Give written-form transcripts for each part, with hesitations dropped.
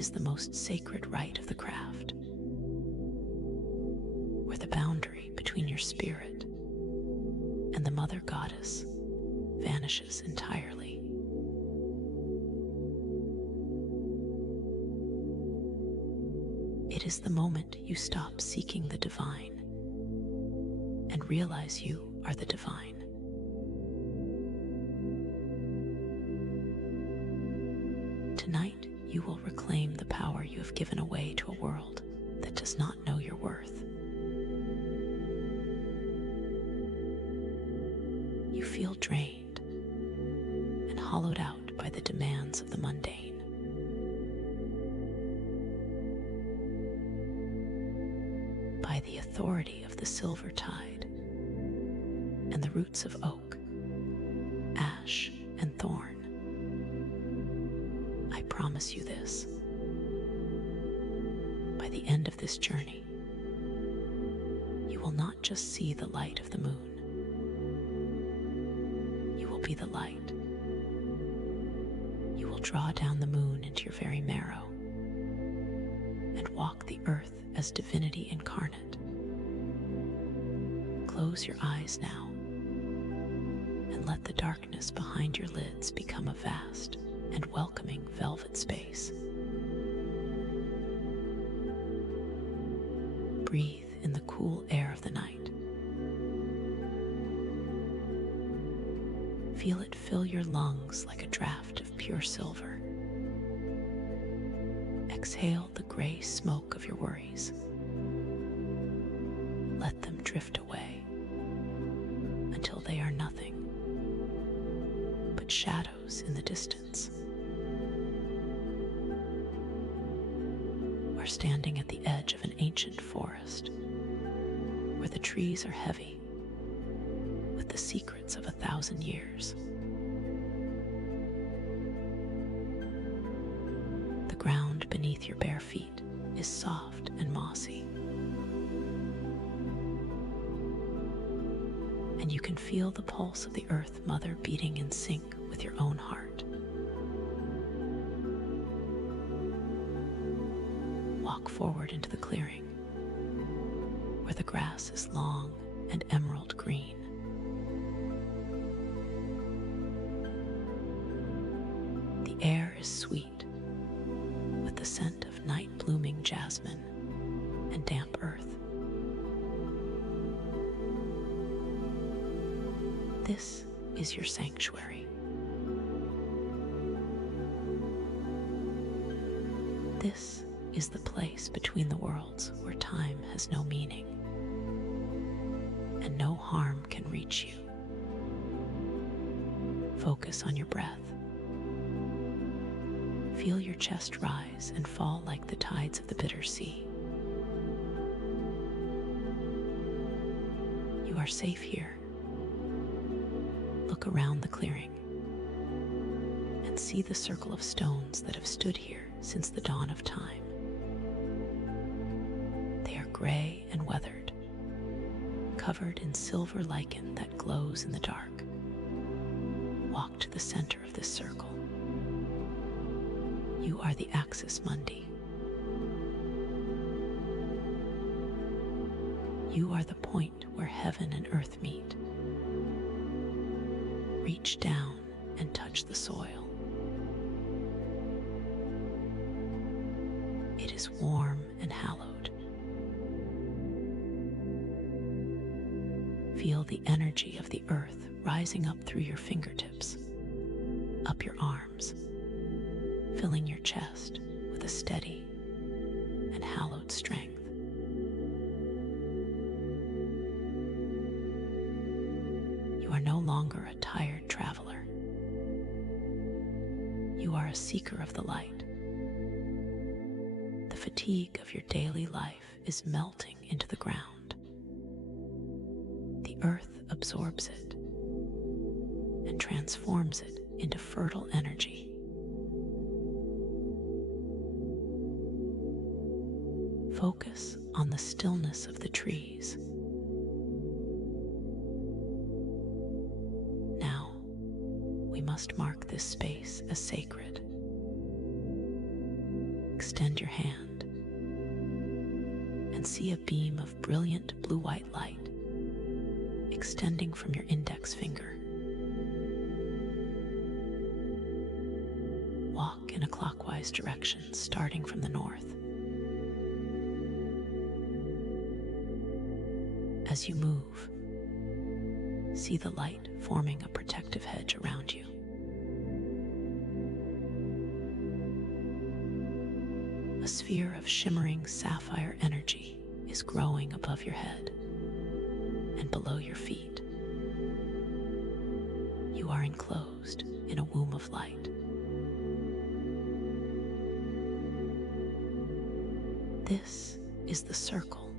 is the most sacred rite of the craft, where the boundary between your spirit and the Mother Goddess vanishes entirely. It is the moment you stop seeking the divine and realize you are the divine. Tonight, you will reclaim the power you have given away to a world that does not know your worth. You feel drained and hollowed out by the demands of the mundane. By the authority of the silver tide and the roots of oak, ash, and thorn, I promise you this. By the end of this journey, you will not just see the light of the moon. You will be the light. You will draw down the moon into your very marrow and walk the earth as divinity incarnate. Close your eyes now and let the darkness behind your lids become a vast and welcoming velvet space. Breathe in the cool air of the night. Feel it fill your lungs like a draft of pure silver. Exhale the gray smoke of your worries. Let them drift away until they are nothing but shadows in the distance. We're standing at the edge of an ancient forest where the trees are heavy with the secrets of 1,000 years. The ground beneath your bare feet is soft and mossy, and you can feel the pulse of the Earth Mother beating in sync with your own heart. Walk forward into the clearing, where the grass is long and emerald green. The air is sweet, with the scent of night-blooming jasmine and damp earth. This is your sanctuary. This is the place between the worlds where time has no meaning and no harm can reach you. Focus on your breath. Feel your chest rise and fall like the tides of the bitter sea. You are safe here. Look around the clearing and see the circle of stones that have stood here since the dawn of time. They are gray and weathered, covered in silver lichen that glows in the dark. Walk to the center of this circle. You are the Axis Mundi. You are the point where heaven and earth meet. Reach down and touch the soil. It is warm and hallowed. Feel the energy of the earth rising up through your fingertips, up your arms, filling your chest with a steady and hallowed strength. You are no longer a tired traveler. You are a seeker of the light. The fatigue of your daily life is melting into the ground. The earth absorbs it and transforms it into fertile energy. Focus on the stillness of the trees. Now, we must mark this space as sacred. extend your hand and see a beam of brilliant blue-white light extending from your index finger. Walk in a clockwise direction, starting from the north. As you move, see the light forming a protective hedge around you. A sphere of shimmering sapphire energy is growing above your head and below your feet. You are enclosed in a womb of light. This is the circle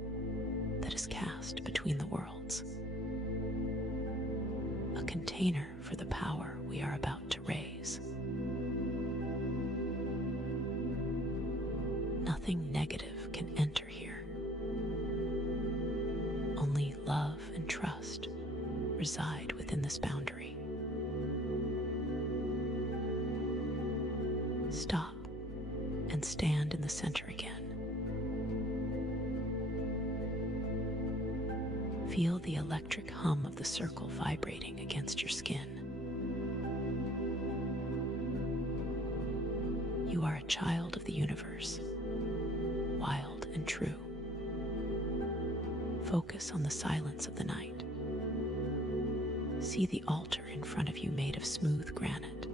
that is cast between the worlds, a container for the power we are about to raise. Nothing negative can enter here. Only love and trust reside within this boundary. Stop and stand in the center again. Feel the electric hum of the circle vibrating against your skin. You are a child of the universe, wild and true. Focus on the silence of the night. See the altar in front of you made of smooth granite.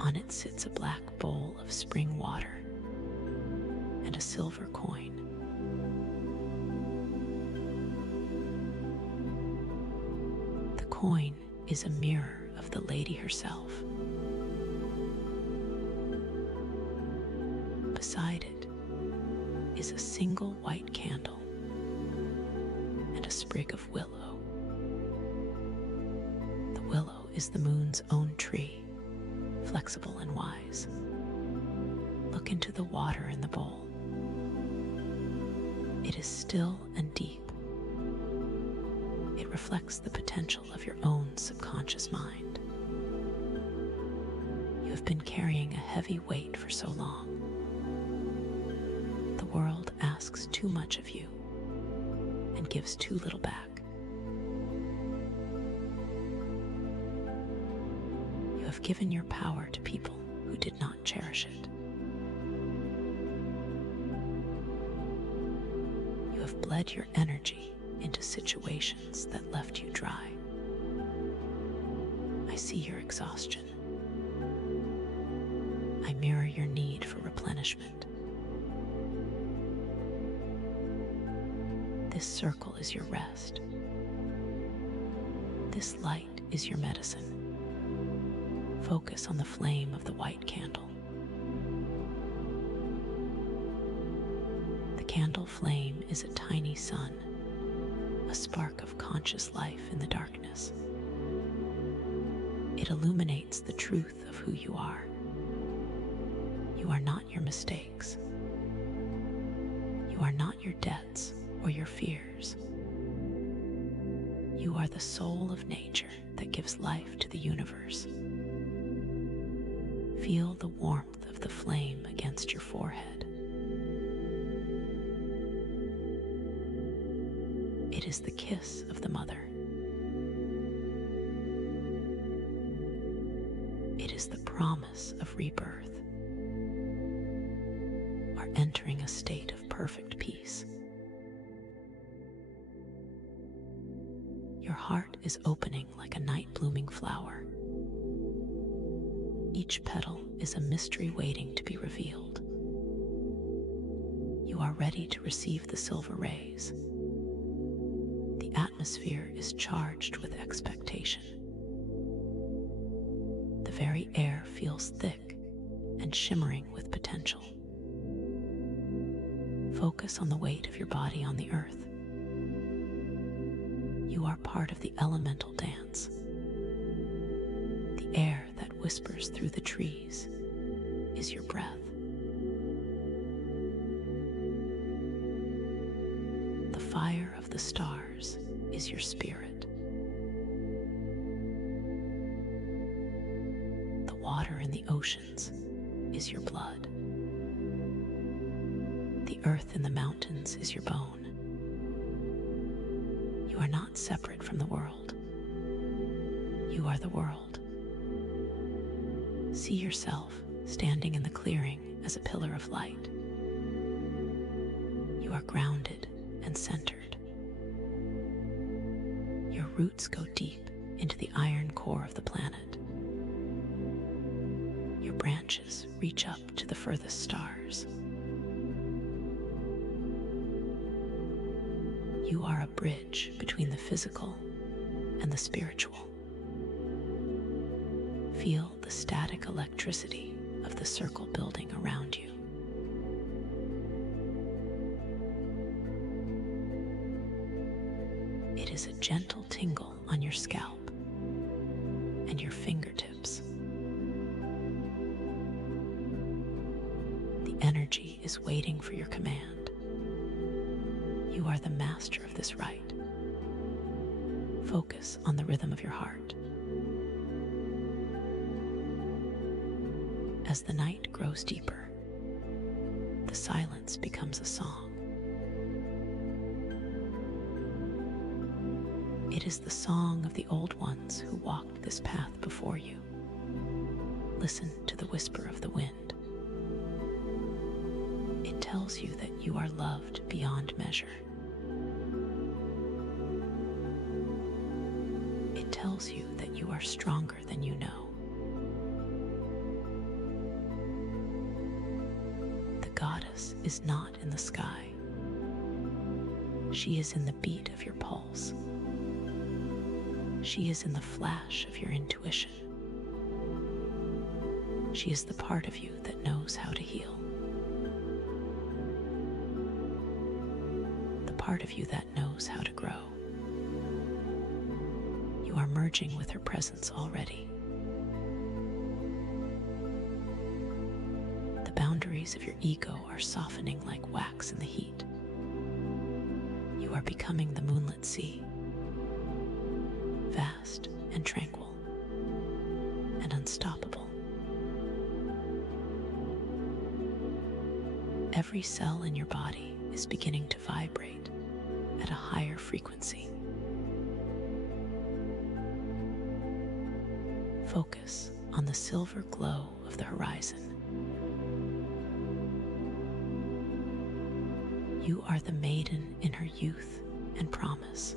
On it sits a black bowl of spring water and a silver coin. The coin is a mirror of the lady herself. Beside it is a single white candle and a sprig of willow. The willow is the moon's own tree, flexible and wise. Look into the water in the bowl. It is still and deep. It reflects the potential of your own subconscious mind. You have been carrying a heavy weight for so long. The world asks too much of you and gives too little back. You have given your power to people who did not cherish it. You have bled your energy into situations that left you dry. I see your exhaustion. I mirror your need for replenishment. This circle is your rest. This light is your medicine. Focus on the flame of the white candle. The candle flame is a tiny sun, a spark of conscious life in the darkness. It illuminates the truth of who you are. You are not your mistakes. You are not your debts or your fears. You are the soul of nature that gives life to the universe. Feel the warmth of the flame against your forehead. It is the kiss of the mother. It is the promise of rebirth, or entering a state of perfect peace. Your heart is opening like a night-blooming flower. Each petal is a mystery waiting to be revealed. You are ready to receive the silver rays. The atmosphere is charged with expectation. The very air feels thick and shimmering with potential. Focus on the weight of your body on the earth. You are part of the elemental dance. The air that whispers through the trees is your breath. The fire of the stars is your spirit. The water water in the oceans is your blood. The earth in the mountains is your bone. You are not separate from the world. You are the world. See yourself standing in the clearing as a pillar of light. You are grounded and centered. Your roots go deep into the iron core of the planet. Your branches reach up to the furthest stars. You are a bridge between the physical and the spiritual. Feel the static electricity of the circle building around you. It is a gentle tingle on your scalp and your fingertips. The energy is waiting for your command. You are the master of this rite. Focus on the rhythm of your heart. As the night grows deeper, the silence becomes a song. It is the song of the old ones who walked this path before you. Listen to the whisper of the wind. It tells you that you are loved beyond measure. It tells you that you are stronger than you know. The goddess is not in the sky. She is in the beat of your pulse. She is in the flash of your intuition. She is the part of you that knows how to heal. The part of you that knows how to grow. You are merging with her presence already. The boundaries of your ego are softening like wax in the heat. You are becoming the moonlit sea, vast and tranquil and unstoppable. Every cell in your body is beginning to vibrate at a higher frequency. Focus on the silver glow of the horizon. You are the maiden in her youth and promise.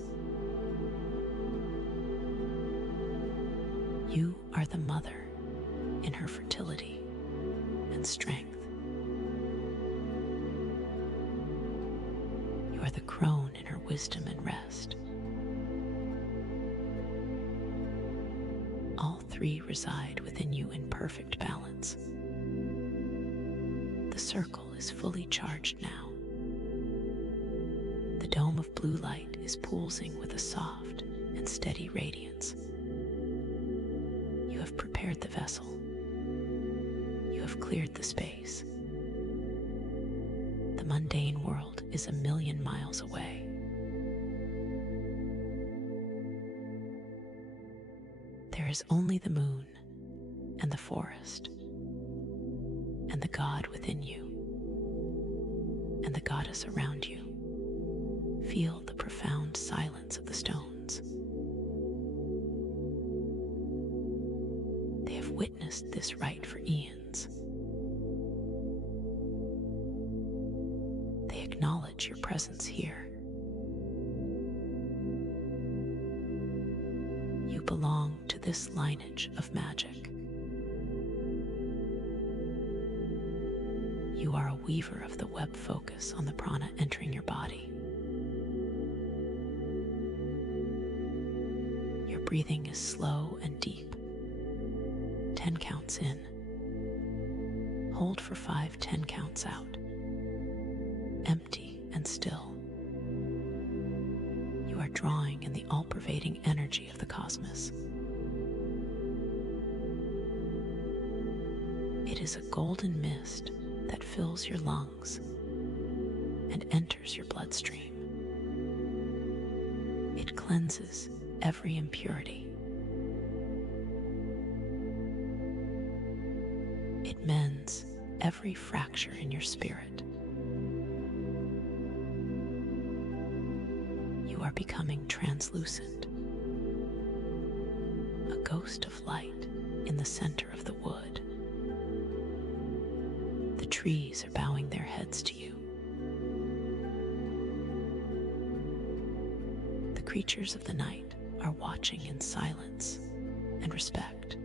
You are the mother in her fertility and strength. You are the crone in her wisdom and rest. All three reside within you in perfect balance. The circle is fully charged now. The dome of blue light is pulsing with a soft and steady radiance. You have prepared the vessel. You have cleared the space. The mundane world is 1,000,000 miles away. There is only the moon and the forest and the God within you and the goddess around you. Feel the profound silence of the stones. They have witnessed this rite for eons. They acknowledge your presence here. You belong to this lineage of magic. You are a weaver of the web. Focus on the prana entering your body. Your breathing is slow and deep. 10 counts in. Hold for 5, 10 counts out. Empty and still. You are drawing in the all-pervading energy of the cosmos. It is a golden mist that fills your lungs and enters your bloodstream. It cleanses every impurity. every fracture in your spirit. You are becoming translucent, a ghost of light in the center of the wood. The trees are bowing their heads to you. The creatures of the night are watching in silence and respect.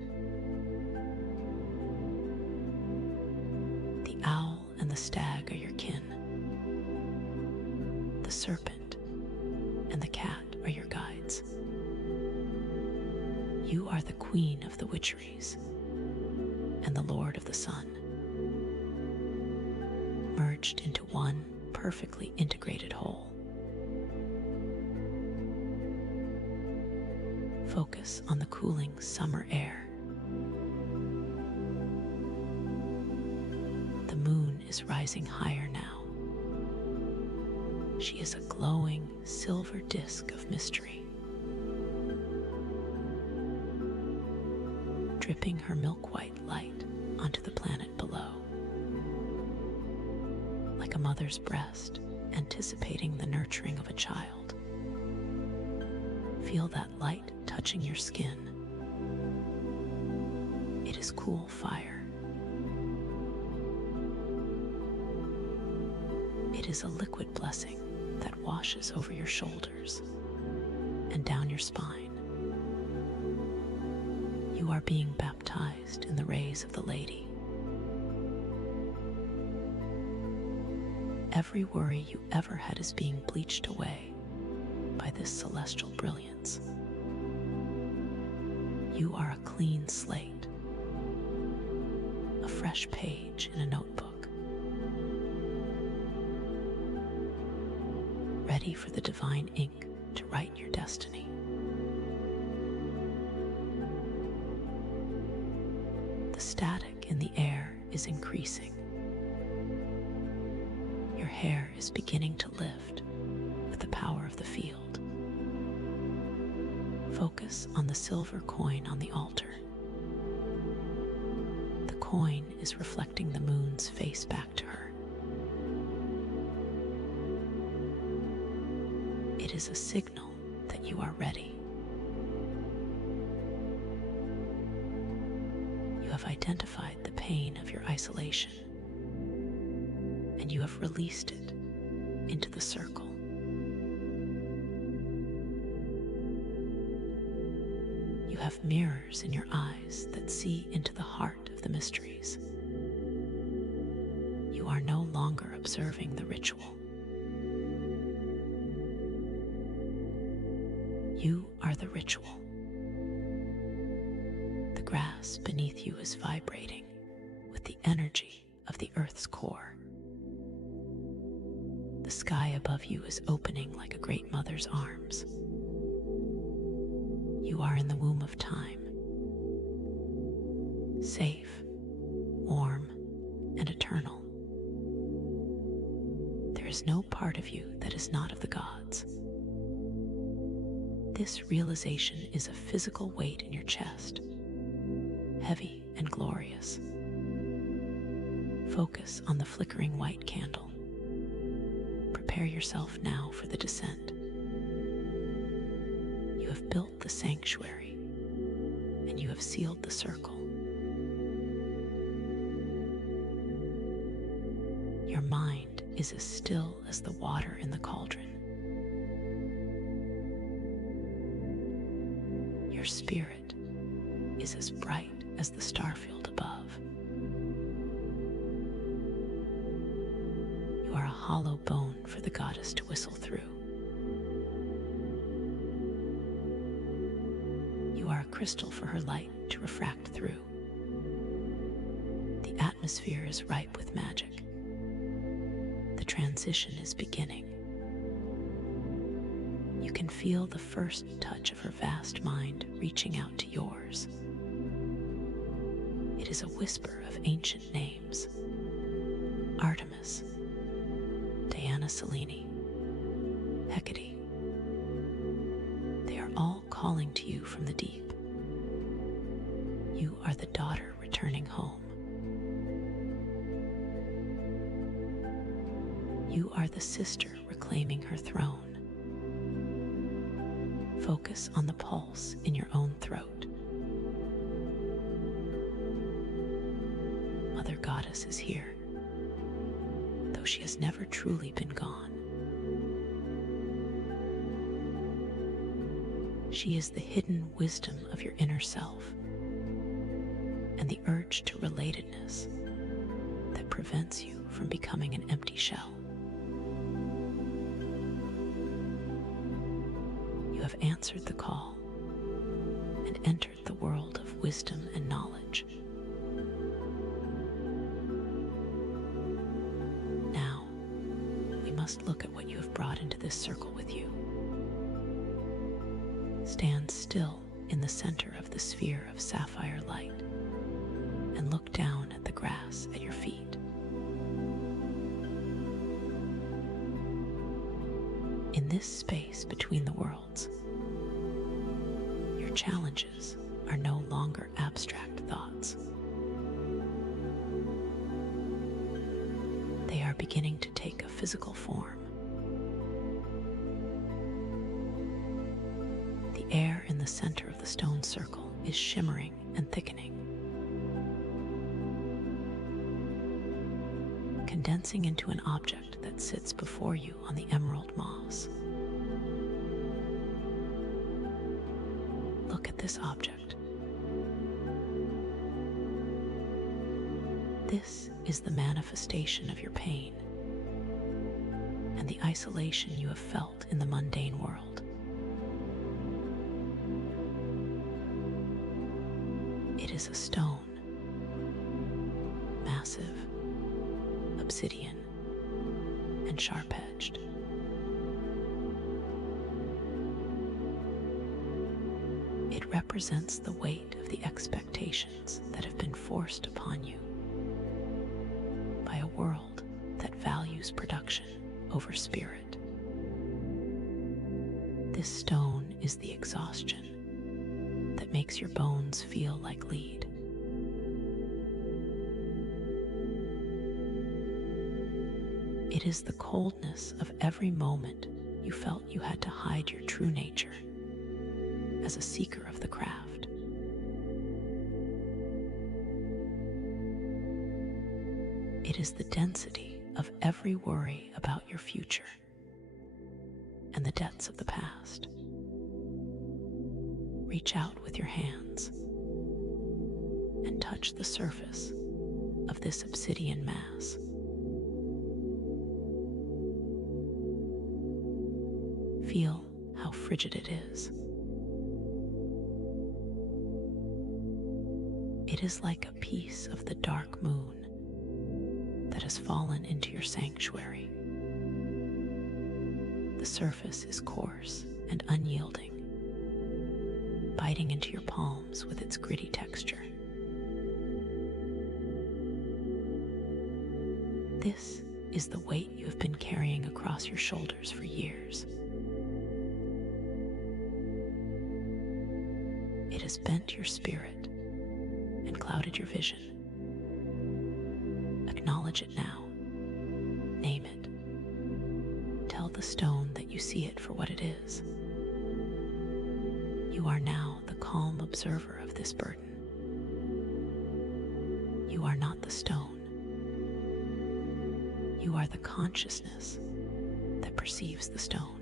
The owl and the stag are your kin. The serpent and the cat are your guides. You are the queen of the witcheries and the lord of the sun, merged into one perfectly integrated whole. Focus on the cooling summer air. The moon is rising higher now. She is a glowing silver disk of mystery, dripping her milk-white light onto the planet below, like a mother's breast anticipating the nurturing of a child. Feel that light touching your skin. It is cool fire. It is a liquid blessing that washes over your shoulders and down your spine. You are being baptized in the rays of the Lady. Every worry you ever had is being bleached away by this celestial brilliance. You are a clean slate, a fresh page in a notebook, ready for the divine ink to write your destiny. The static in the air is increasing. Your hair is beginning to lift with the power of the field. Focus on the silver coin on the altar. The coin is reflecting the moon's face back to her. It is a signal that you are ready. You have identified the pain of your isolation, and you have released it into the circle. You have mirrors in your eyes that see into the heart of the mysteries. You are no longer observing the ritual. You are the ritual. The grass beneath you is vibrating with the energy of the earth's core. The sky above you is opening like a great mother's arms. You are in the womb of time, safe, warm, and eternal. There is no part of you that is not of the gods. This realization is a physical weight in your chest, heavy and glorious. Focus on the flickering white candle. Prepare yourself now for the descent. You have built the sanctuary, and you have sealed the circle. Your mind is as still as the water in the cauldron. Your spirit is as bright as the starfield above. You are a hollow bone for the goddess to whistle through. You are a crystal for her light to refract through. The atmosphere is ripe with magic. The transition is beginning. You can feel the first touch of her vast mind reaching out to yours. It is a whisper of ancient names: Artemis, Diana Selene, Hecate. They are all calling to you from the deep. You are the daughter returning home. are the sister reclaiming her throne. Focus on the pulse in your own throat. Mother Goddess is here, though she has never truly been gone. She is the hidden wisdom of your inner self and the urge to relatedness that prevents you from becoming an empty shell. You have answered the call and entered the world of wisdom and knowledge. Now, we must look at what you have brought into this circle with you. Stand still in the center of the sphere of sapphire light and look down at the grass at your feet. In this space between the worlds, your challenges are no longer abstract thoughts. They are beginning to take a physical form. The air in the center of the stone circle is shimmering and thickening, condensing into an object that sits before you on the emerald moss. Look at this object. This is the manifestation of your pain and the isolation you have felt in the mundane world. It is a stone, massive, obsidian, and sharp-edged. It represents the weight of the expectations that have been forced upon you by a world that values production over spirit. This stone is the exhaustion that makes your bones feel like lead. It is the coldness of every moment you felt you had to hide your true nature as a seeker of the craft. It is the density of every worry about your future and the debts of the past. Reach out with your hands and touch the surface of this obsidian mass. Feel how frigid it is. It is like a piece of the dark moon that has fallen into your sanctuary. The surface is coarse and unyielding, biting into your palms with its gritty texture. This is the weight you have been carrying across your shoulders for years. It has bent your spirit and clouded your vision. Acknowledge it now. Name it. Tell the stone that you see it for what it is. You are now the calm observer of this burden. You are not the stone. You are the consciousness that perceives the stone.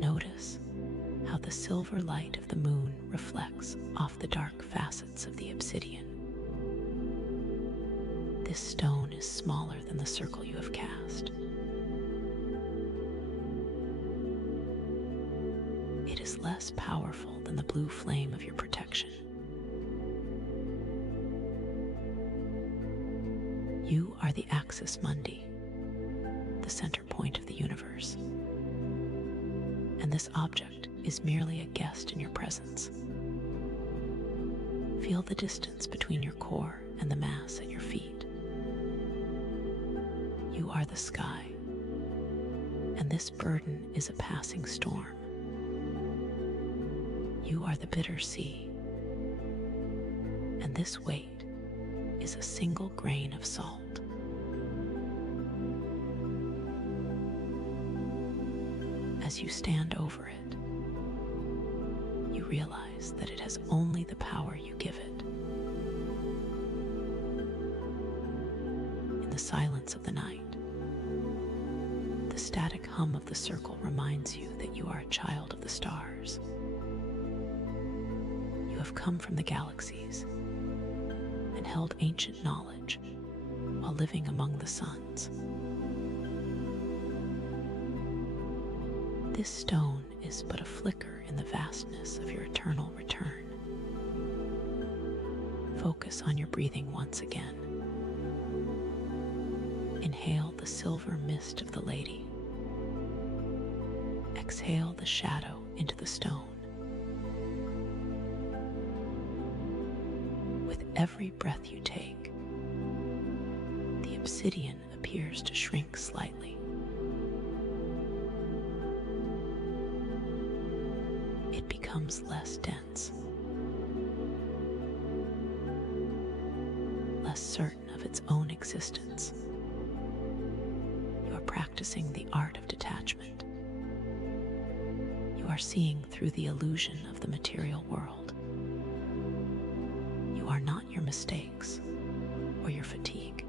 Notice how the silver light of the moon reflects off the dark facets of the obsidian. This stone is smaller than the circle you have cast. It is less powerful than the blue flame of your protection. You are the axis mundi, the center point of the universe. And this object is merely a guest in your presence. Feel the distance between your core and the mass at your feet. You are the sky, and this burden is a passing storm. You are the bitter sea, and this weight is a single grain of salt. As you stand over it, you realize that it has only the power you give it. In the silence of the night, the static hum of the circle reminds you that you are a child of the stars. You have come from the galaxies and held ancient knowledge while living among the suns. This stone is but a flicker in the vastness of your eternal return. Focus on your breathing once again. Inhale the silver mist of the lady. Exhale the shadow into the stone. With every breath you take, the obsidian appears to shrink slightly. It becomes less dense, less certain of its own existence. You are practicing the art of detachment. You are seeing through the illusion of the material world. You are not your mistakes or your fatigue.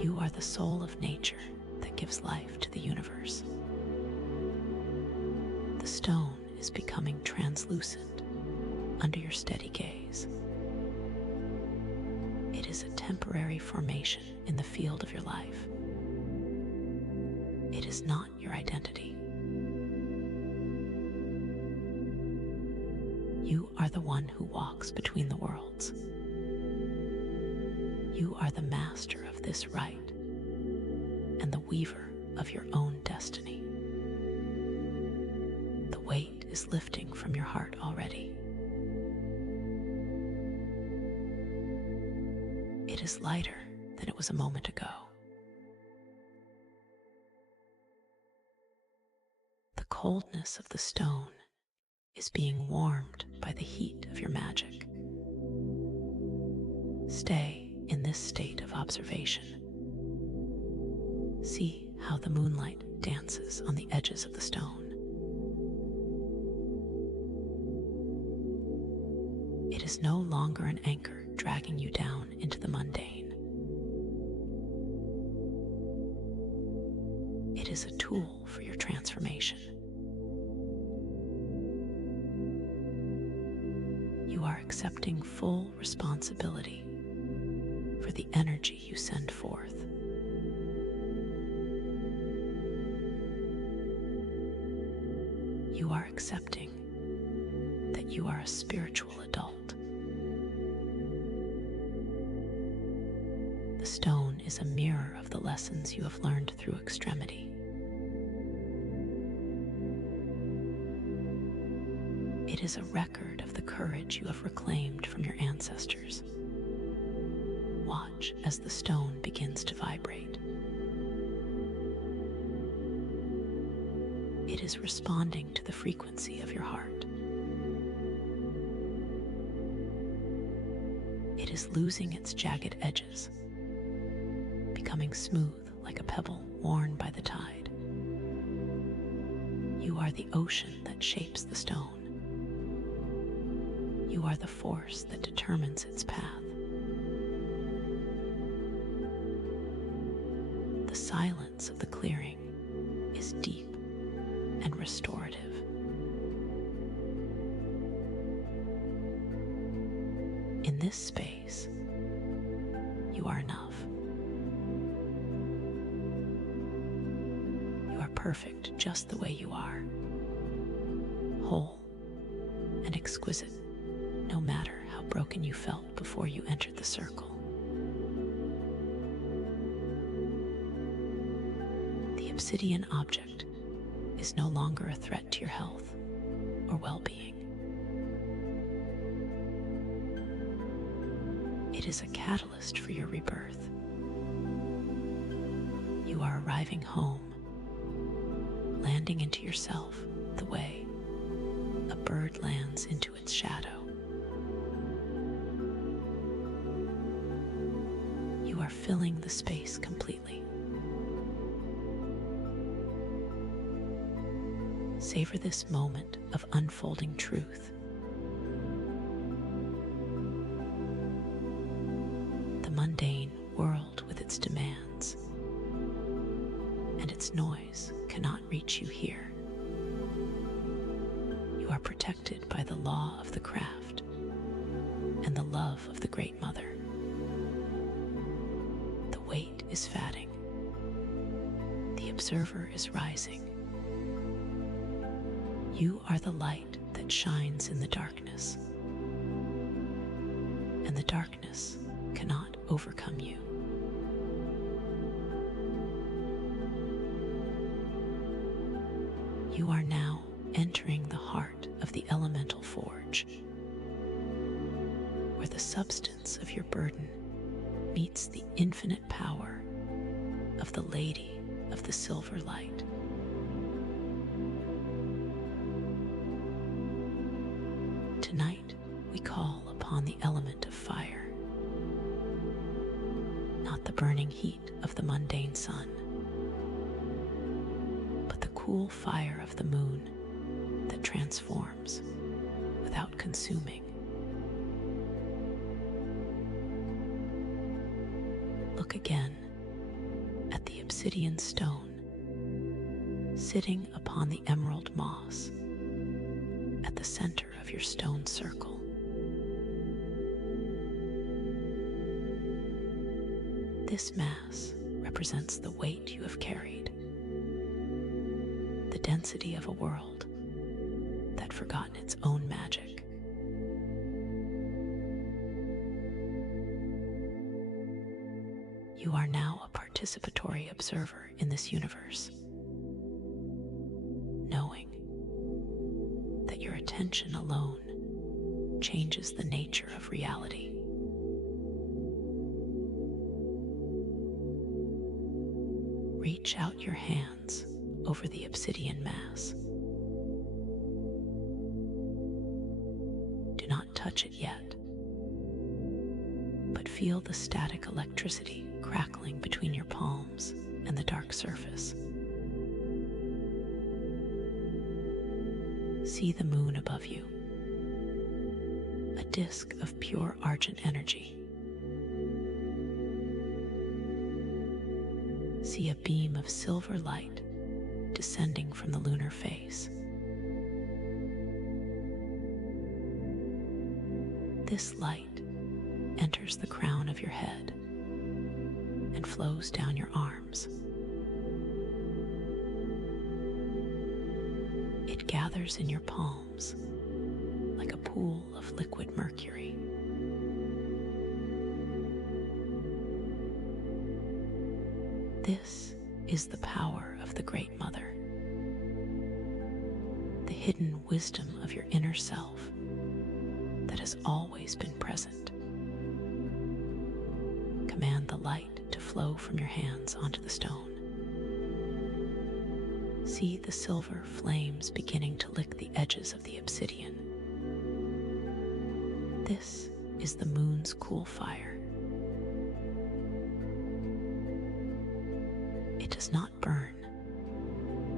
You are the soul of nature that gives life to the universe. The stone is becoming translucent under your steady gaze. It is a temporary formation in the field of your life. It is not your identity. You are the one who walks between the worlds. You are the master of this rite and the weaver of your own destiny. The weight is lifting from your heart already. It is lighter than it was a moment ago. The coldness of the stone is being warmed by the heat of your magic. Stay in this state of observation. See how the moonlight dances on the edges of the stone. It is no longer an anchor dragging you down into the mundane. It is a tool for your transformation. You are accepting full responsibility for the energy you send forth. You are accepting that you are a spiritual adult. The stone is a mirror of the lessons you have learned through extremity. It is a record of the courage you have reclaimed from your ancestors. Watch as the stone begins to vibrate. It is responding to the frequency of your heart. It is losing its jagged edges, becoming smooth like a pebble worn by the tide. You are the ocean that shapes the stone. You are the force that determines its path. The silence of the clearing is deep and restorative. In this space, you are enough. You are perfect just the way you are, whole and exquisite, no matter how broken you felt before you entered the circle. The obsidian object is no longer a threat to your health or well-being. It is a catalyst for your rebirth. You are arriving home, landing into yourself the way a bird lands into its shadow. are filling the space completely. Savor this moment of unfolding truth. The mundane world with its demands and its noise cannot reach you here. You are protected by the law of the craft and the love of the Great Mother. The weight is fatting. The observer is rising. You are the light that shines in the darkness, and the darkness cannot overcome you. You are now entering the heart of the elemental forge, where the substance of your burden meets the infinite power of the Lady of the Silver Light. Tonight, we call upon the element of fire, not the burning heat of the mundane sun, but the cool fire of the moon that transforms without consuming. Look again at the obsidian stone sitting upon the emerald moss at the center of your stone circle. This mass represents the weight you have carried, the density of a world that forgotten its own magic. You are now a participatory observer in this universe, knowing that your attention alone changes the nature of reality. Reach out your hands over the obsidian mass. Do not touch it yet, but feel the static electricity crackling between your palms and the dark surface. See the moon above you, a disk of pure argent energy. See a beam of silver light descending from the lunar face. This light enters the crown of your head and flows down your arms. It gathers in your palms like a pool of liquid mercury. This is the power of the Great Mother, the hidden wisdom of your inner self that has always been present. Command the light to flow from your hands onto the stone. See the silver flames beginning to lick the edges of the obsidian. This is the moon's cool fire. It does not burn,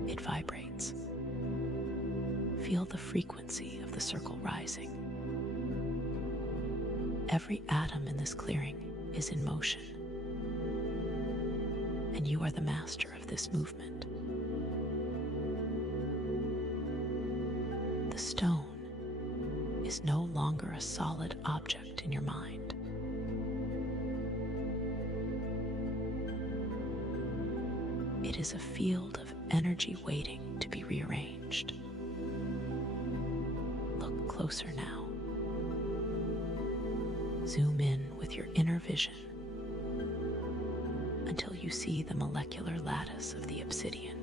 it vibrates. Feel the frequency of the circle rising. Every atom in this clearing is in motion, and you are the master of this movement. The stone is no longer a solid object in your mind. It is a field of energy waiting to be rearranged. Look closer now. Zoom in with your inner vision until you see the molecular lattice of the obsidian.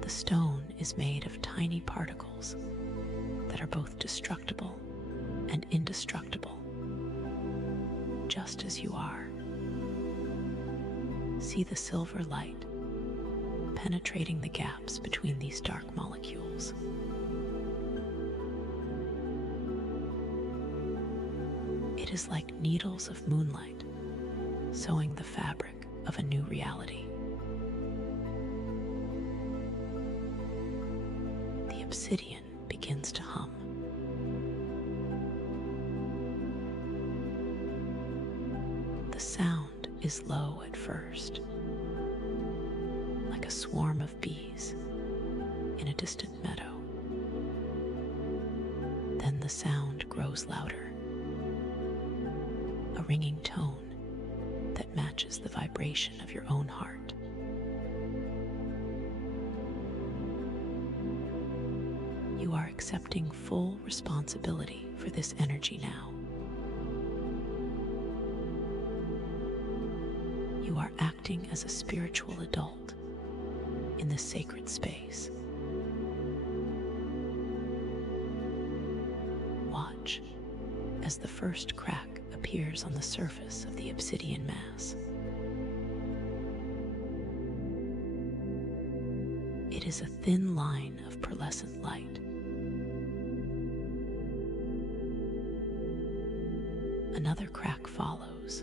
The stone is made of tiny particles that are both destructible and indestructible, just as you are. See the silver light penetrating the gaps between these dark molecules. It is like needles of moonlight, sewing the fabric of a new reality. The obsidian begins to hum. The sound is low at first, like a swarm of bees in a distant meadow. Then the sound grows louder, a ringing tone that matches the vibration of your own heart. You are accepting full responsibility for this energy now. You are acting as a spiritual adult in this sacred space. Watch as the first crack appears on the surface of the obsidian mass. It is a thin line of pearlescent light. Another crack follows,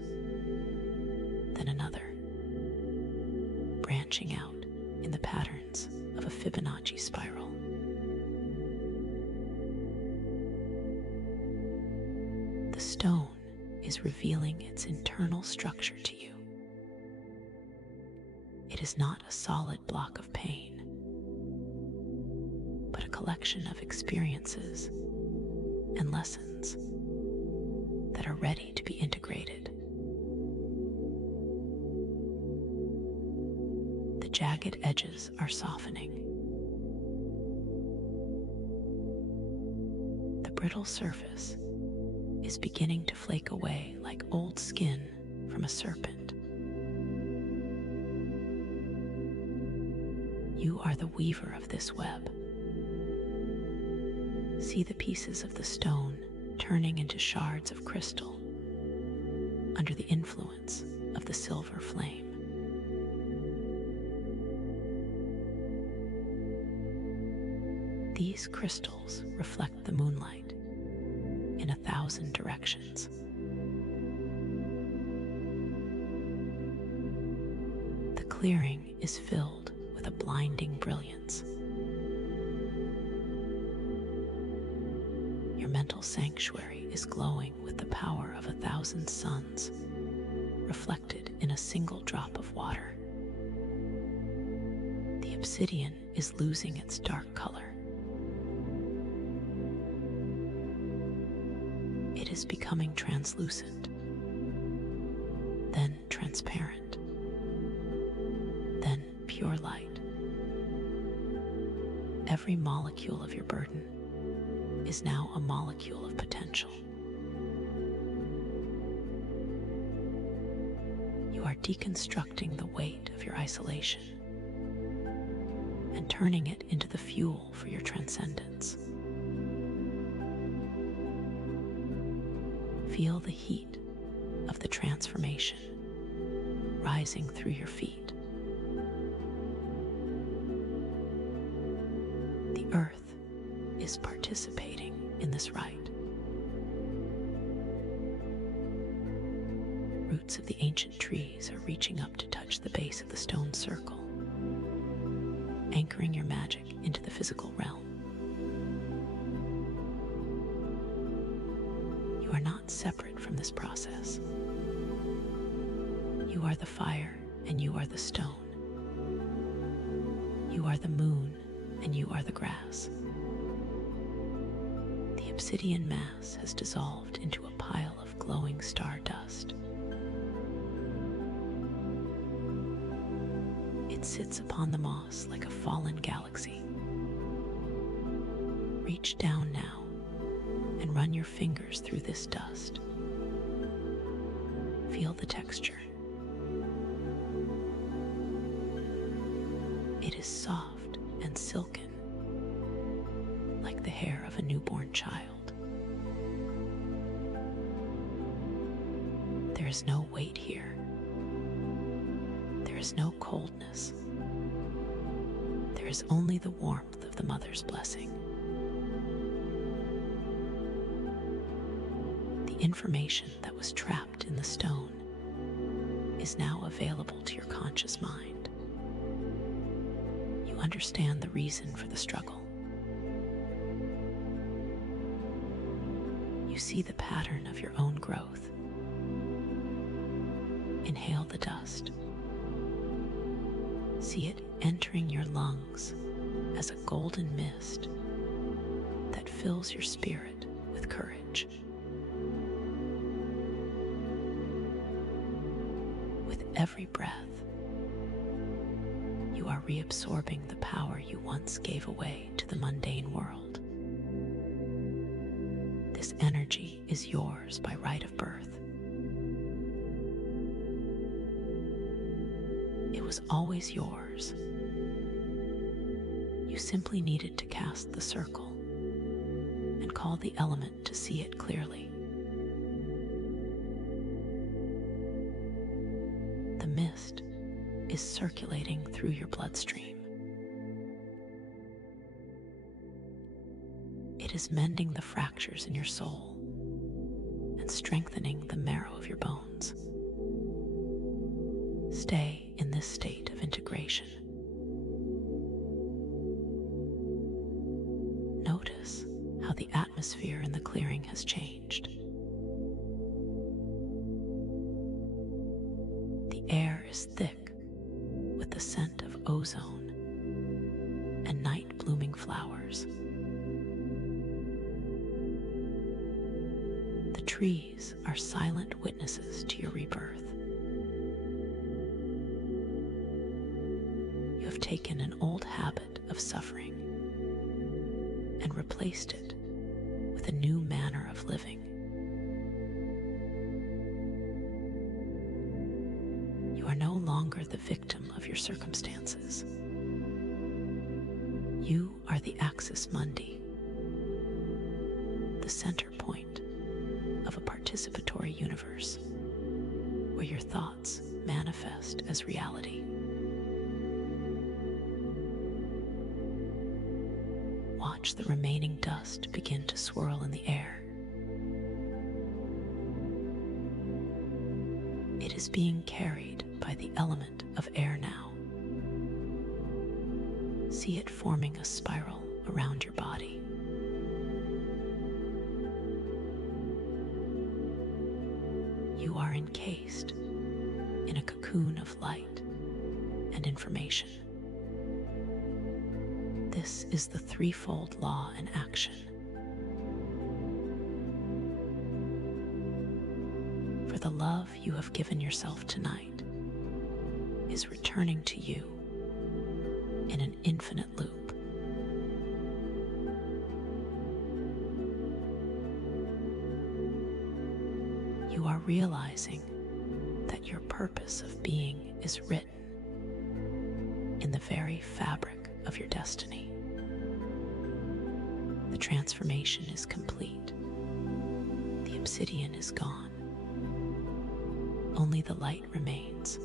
then another, branching out in the patterns of a Fibonacci spiral. The stone is revealing its internal structure to you. It is not a solid block of pain, but a collection of experiences and lessons that are ready to be integrated. The jagged edges are softening. The brittle surface is beginning to flake away like old skin from a serpent. You are the weaver of this web. See the pieces of the stone turning into shards of crystal under the influence of the silver flame. These crystals reflect the moonlight in 1,000 directions. The clearing is filled with a blinding brilliance. Your mental sanctuary is glowing with the power of 1,000 suns, reflected in a single drop of water. The obsidian is losing its dark color. It is becoming translucent, then transparent, then pure light. Every molecule of your burden is now a molecule of potential. You are deconstructing the weight of your isolation and turning it into the fuel for your transcendence. Feel the heat of the transformation rising through your feet. The earth is participating in this rite. Roots of the ancient trees are reaching up to touch the base of the stone circle, anchoring your magic into the physical realm. You are not separate from this process. You are the fire and you are the stone. You are the moon and you are the grass. The obsidian mass has dissolved into a pile of glowing star dust. It sits upon the moss like a fallen galaxy. Reach down now and run your fingers through this dust. Feel the texture. It is soft and silken, like the hair of a newborn child. There is no weight here. There is no coldness. There is only the warmth of the mother's blessing. The information that was trapped in the stone is now available to your conscious mind. You understand the reason for the struggle. You see the pattern of your own growth. Inhale the dust. See it entering your lungs as a golden mist that fills your spirit with courage. With every breath, you are reabsorbing the power you once gave away to the mundane world. This energy is yours by right of birth. It was always yours. You simply needed to cast the circle and call the element to see it clearly. The mist is circulating through your bloodstream. It is mending the fractures in your soul and strengthening the marrow of your bones. Stay in this state of integration. Notice how the atmosphere in the clearing has changed. The air is thick with the scent of ozone and night-blooming flowers. The trees are silent witnesses to your rebirth. You have taken an old habit of suffering and replaced it with a new manner of living. You are no longer the victim of your circumstances. You are the axis mundi, the center point of a participatory universe where your thoughts manifest as reality. Watch the remaining dust begin to swirl in the air. It is being carried by the element of air now. See it forming a spiral around your body. You are encased in a cocoon of light and information. This is the threefold law in action. For the love you have given yourself tonight is returning to you in an infinite loop. You are realizing that your purpose of being is written in the very fabric of your destiny. The transformation is complete. The obsidian is gone. Only the light remains.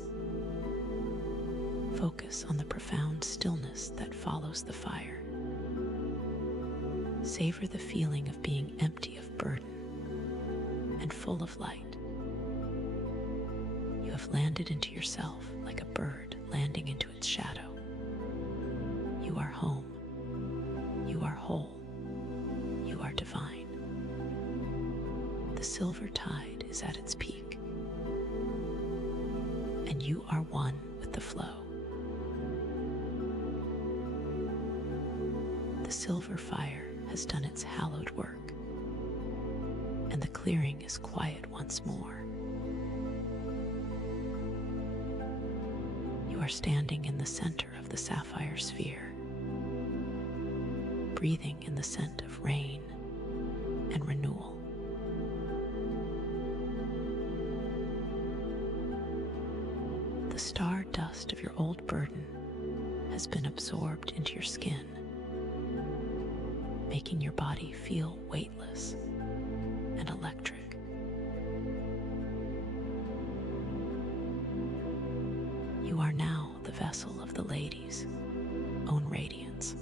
Focus on the profound stillness that follows the fire. Savor the feeling of being empty of burden and full of light. You have landed into yourself like a bird landing into its shadow. You are home. You are whole. You are divine. The silver tide is at its peak, and you are one with the flow. The silver fire has done its hallowed work, and the clearing is quiet once more. You are standing in the center of the sapphire sphere, breathing in the scent of rain and renewal. The star dust of your old burden has been absorbed into your skin, making your body feel weightless and electric. You are now the vessel of the lady's own radiance.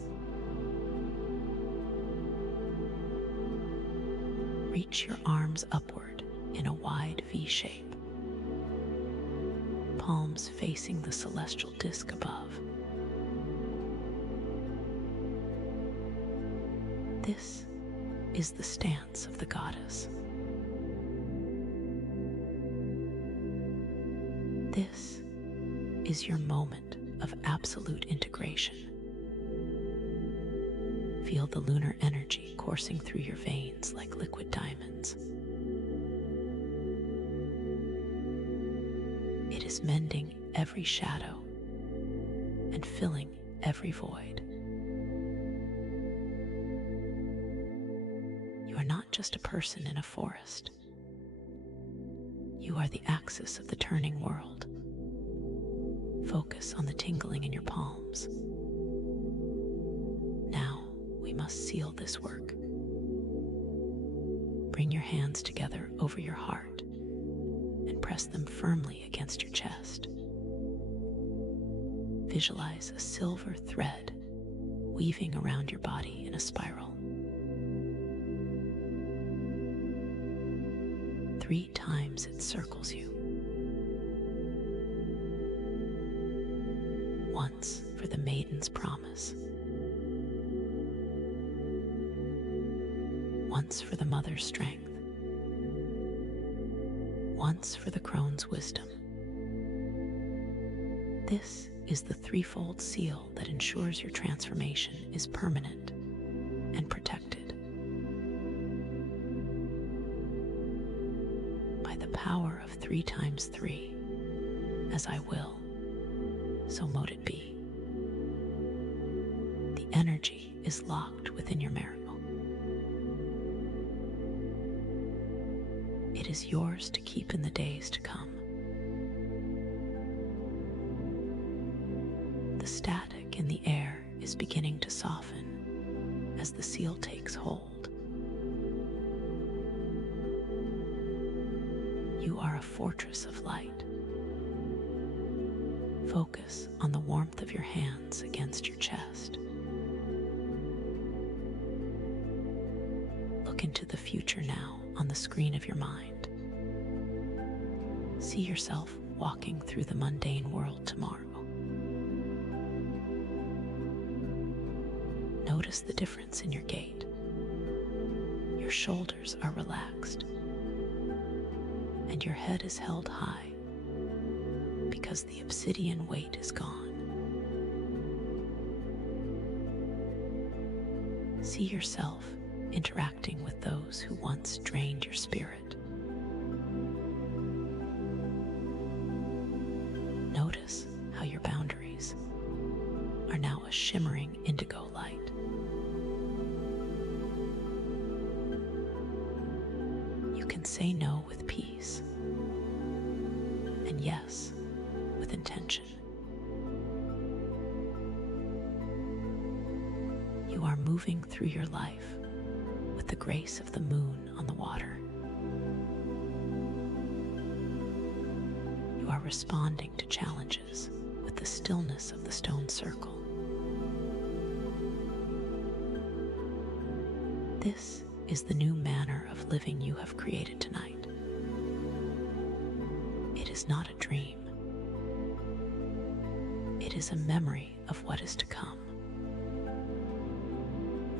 Reach your arms upward in a wide V shape, palms facing the celestial disk above. This is the stance of the goddess. This is your moment of absolute integration. Feel the lunar energy coursing through your veins like liquid diamonds. It is mending every shadow and filling every void. You are not just a person in a forest. You are the axis of the turning world. Focus on the tingling in your palms. Now we must seal this work. Bring your hands together over your heart and press them firmly against your chest. Visualize a silver thread weaving around your body in a spiral. 3 times it circles you. Once for the maiden's promise. Once for the mother's strength. Once for the crone's wisdom. This is the threefold seal that ensures your transformation is permanent and protected. By the power of 3 times 3, as I will, so mote it be. The energy is locked within your miracle. It is yours to keep in the days to come. The static in the air is beginning to soften as the seal takes hold. You are a fortress of light. Focus on the warmth of your hands against your chest. Look into the future now on the screen of your mind. See yourself walking through the mundane world tomorrow. Notice the difference in your gait. Your shoulders are relaxed, and your head is held high because the obsidian weight is gone. See yourself interacting with those who once drained your spirit. Notice how your boundaries are now a shimmering indigo light. You can say no with peace, and yes with intention. You are moving through your life with the grace of the moon on the water. You are responding to challenges with the stillness of the stone circle. This is the new manner of living you have created tonight. It is not a dream. It is a memory of what is to come.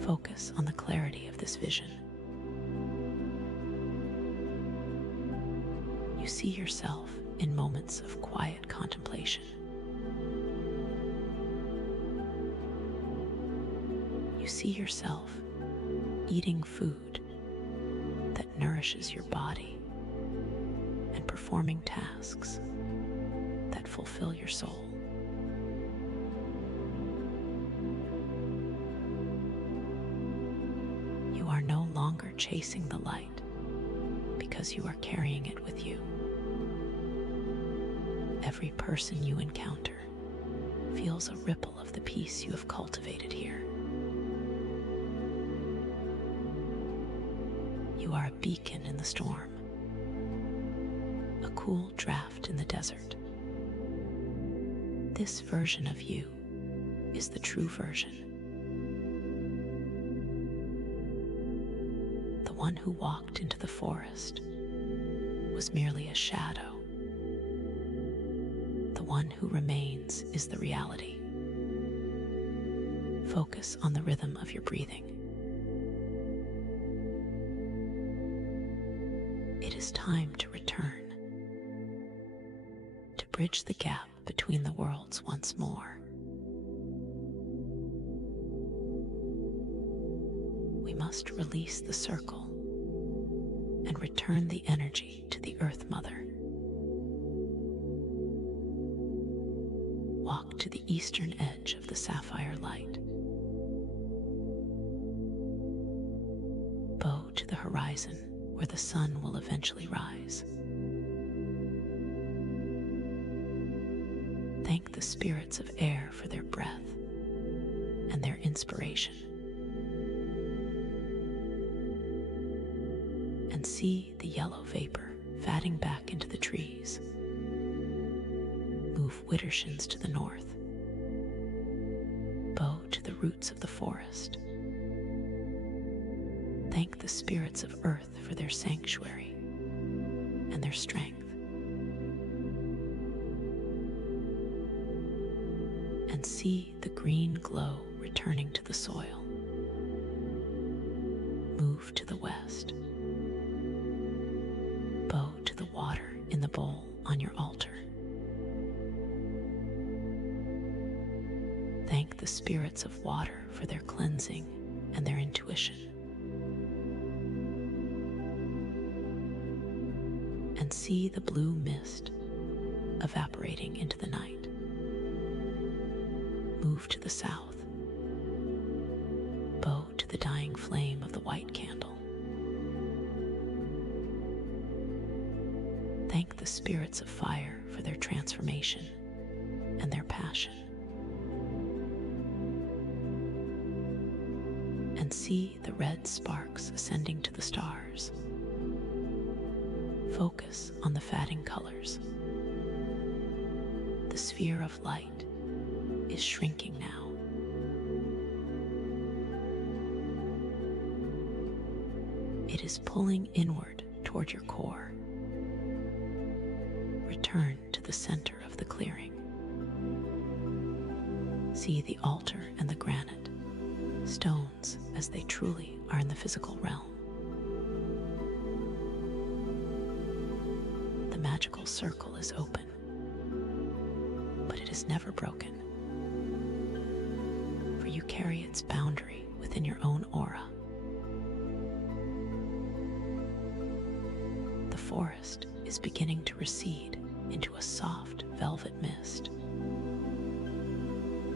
Focus on the clarity of this vision. You see yourself in moments of quiet contemplation. You see yourself eating food that nourishes your body and performing tasks that fulfill your soul. You are no longer chasing the light because you are carrying it with you. Every person you encounter feels a ripple of the peace you have cultivated here. You are a beacon in the storm, a cool draft in the desert. This version of you is the true version. The one who walked into the forest was merely a shadow. The one who remains is the reality. Focus on the rhythm of your breathing. It is time to return, to bridge the gap between the worlds once more. We must release the circle and return the energy to the Earth Mother. Walk to the eastern edge of the sapphire light. Bow to the horizon where the sun will eventually rise. Thank the spirits of air for their breath and their inspiration. And see the yellow vapor fatting back into the trees. Move widdershins to the north. Bow to the roots of the forest. Thank the spirits of earth for their sanctuary and their strength. And see the green glow returning to the soil. Move to the west. Bow to the water in the bowl on your altar. Thank the spirits of water for their cleansing and their intuition. And see the blue mist evaporating into the night. Move to the south. Bow to the dying flame of the white candle. Thank the spirits of fire for their transformation and their passion. And see the red sparks ascending to the stars. Focus on the fading colors. The sphere of light is shrinking now. It is pulling inward toward your core. Return to the center of the clearing. See the altar and the granite, stones as they truly are in the physical realm. The magical circle is open, but it is never broken, for you carry its boundary within your own aura. The forest is beginning to recede into a soft velvet mist.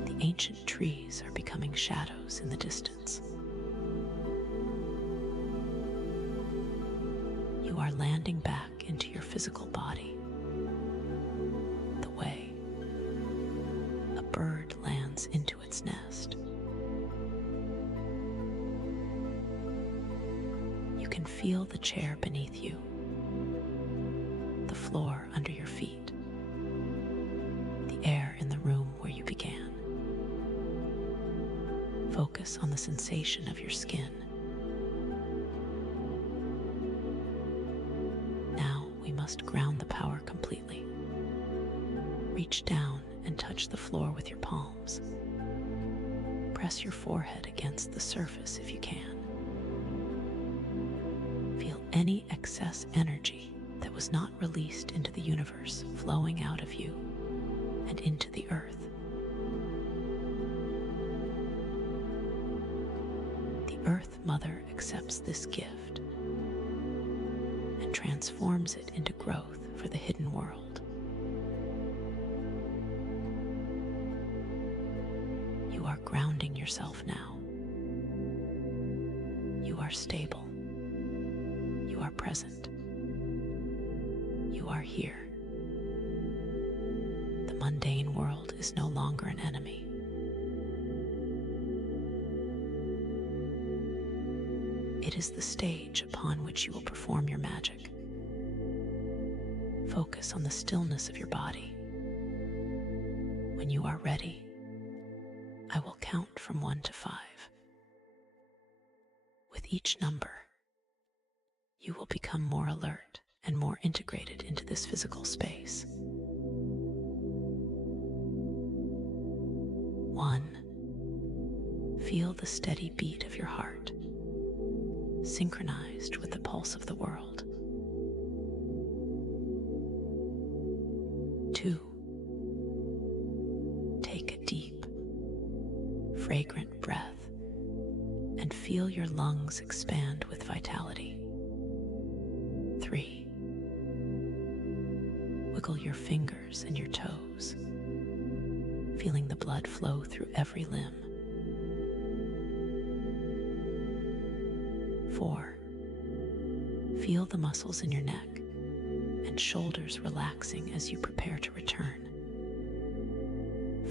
The ancient trees are becoming shadows in the distance. You are landing back into your physical body, the way a bird lands into its nest. You can feel the chair beneath you, the floor under your feet, the air in the room where you began. Focus on the sensation of your skin. Now we must ground the power completely. Reach down and touch the floor with your palms. Press your forehead against the surface if you can. Feel any excess energy that was not released into the universe flowing out of you and into the earth. The Earth Mother accepts this gift and transforms it into growth for the hidden world. You are grounding yourself now. You are stable. You are present. You are here. The mundane world is no longer an enemy. It is the stage upon which you will perform your magic. Focus on the stillness of your body. When you are ready, I will count from 1 to 5. With each number, you will become more alert and more integrated into this physical space. 1. Feel the steady beat of your heart, synchronized with the pulse of the world. 2. Take a deep, fragrant breath and feel your lungs expand with vitality. 3. Wiggle your fingers and your toes, feeling the blood flow through every limb. 4. Feel the muscles in your neck and shoulders relaxing as you prepare to return.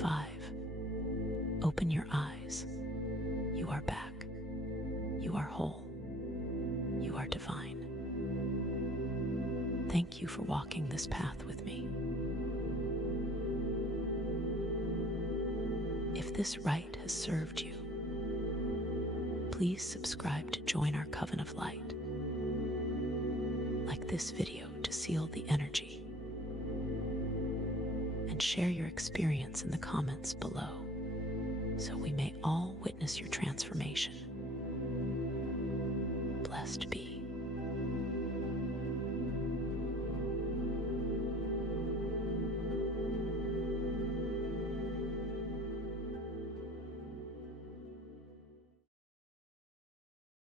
5. Open your eyes. You are back. You are whole. You are divine. Thank you for walking this path with me. If this rite has served you, please subscribe to join our Coven of Light. Like this video to seal the energy, and share your experience in the comments below so we may all witness your transformation. Blessed be.